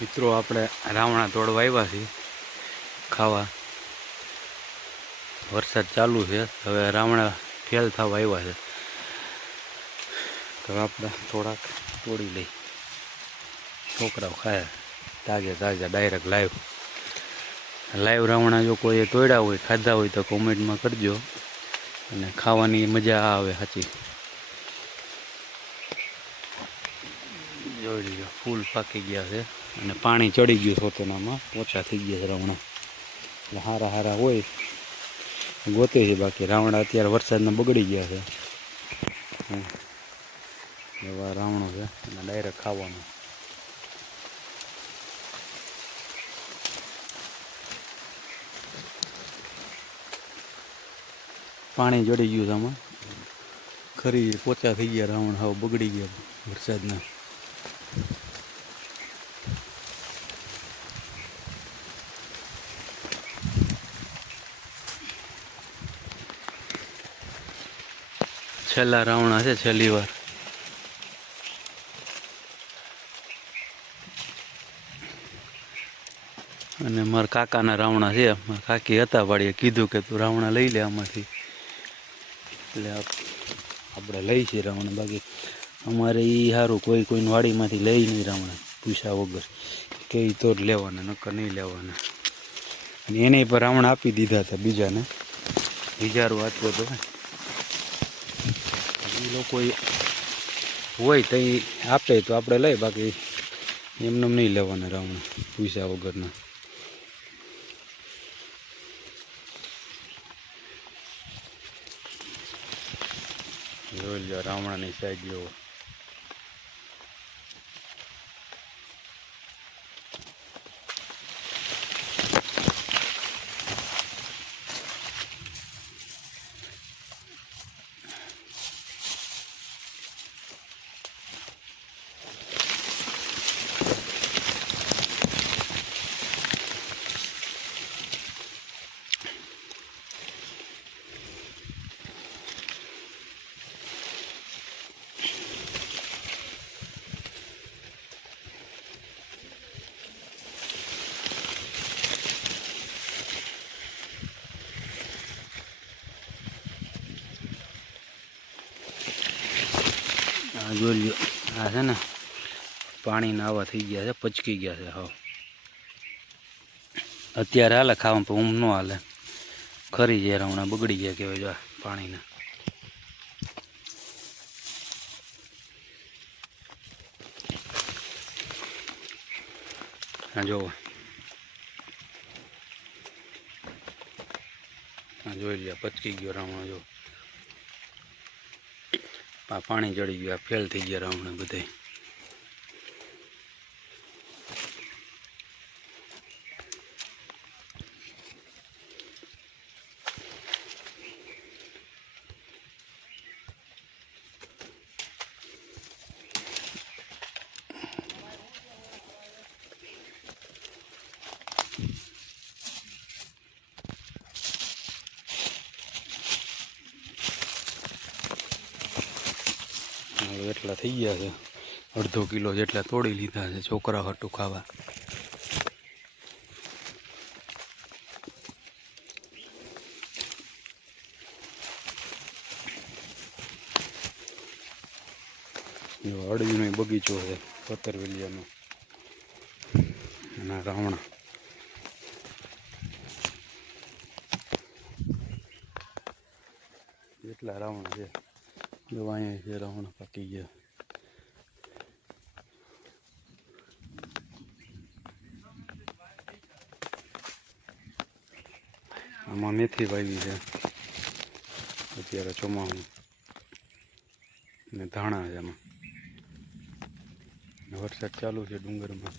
મિત્રો આપણે રાવણા તોડવા આવ્યા છીએ ખાવા. વરસાદ ચાલુ છે, હવે રાવણા ફેલ થવા આવ્યા છે, તો આપણે થોડાક તોડી લઈ. છોકરાઓ ખાય તાજા ડાયરેક્ટ લાઈવ રાવણા જો કોઈએ તોડ્યા હોય, ખાધા હોય તો કોમેન્ટમાં કરજો, અને ખાવાની મજા આવે સાચી. જોઈ લીધો ફૂલ પાકી ગયા છે અને પાણી ચડી ગયું સોતેનામાં, ઓછા થઈ ગયા છે રાવણા. એટલે હારા હોય ગોતે છે, બાકી રાવણા અત્યારે વરસાદમાં બગડી ગયા છે. એવા રાવણો છે અને ડાયરેક્ટ ખાવાનું. પાણી ચડી ગયું છે આમાં, ખરી પોચા થઈ ગયા રાવણ, હાવ બગડી ગયા વરસાદના. છેલ્લા રાવણા છે, છેલ્લી વાર. અને મારા કાકાના રાવણા છે, મારા કાકી હતા વાડીએ, કીધું કે તું રાવણા લઈ લે આમાંથી. એટલે આપણે લઈ છીએ રાવણા, બાકી અમારે એ સારું કોઈની વાડીમાંથી લઈ નહીં રાવણા પૂછ્યા વગર, કે તો જ લેવાના, નકર નહીં લેવાના. અને એને પર રાવણા આપી દીધા હતા બીજાને, વિચારું વાંચવો તો એ લોકો હોય તો આપે તો આપણે લઈ, બાકી એમને નહીં લેવાના રાવણા પૂછ્યા વગરના. જોઈ લો રાવણાની સાઈડ જેવો. જોઈ લો આ છે ને પાણીના આવા થઈ ગયા છે, પચકી ગયા છે હાવ. અત્યારે હાલે ખાવા, પણ ઊંઘ ન હાલે, ખરી જાય રાવણા બગડી ગયા કહેવાય. જો પાણીના જોવો, જોઈ લ્યો પચકી ગયો રાવણો. જો પાણી ચડી ગયું, ફેલ થઈ ગયા રાવણા બધે. એટલા થઈ ગયા છે, અડધો કિલો જેટલા તોડી લીધા છે છોકરા હાટું ખાવા. અડવીનો બગીચો છે પતરવેલિયાનો, અને રાવણા. એટલા રાવણા છે, જો અહીંયા છે રાવણા પાકી ગયા. આમાં મેથી વાવી છે અત્યારે ચોમાસું, ને ધાણા છે આમાં. વરસાદ ચાલુ છે ડુંગરમાં.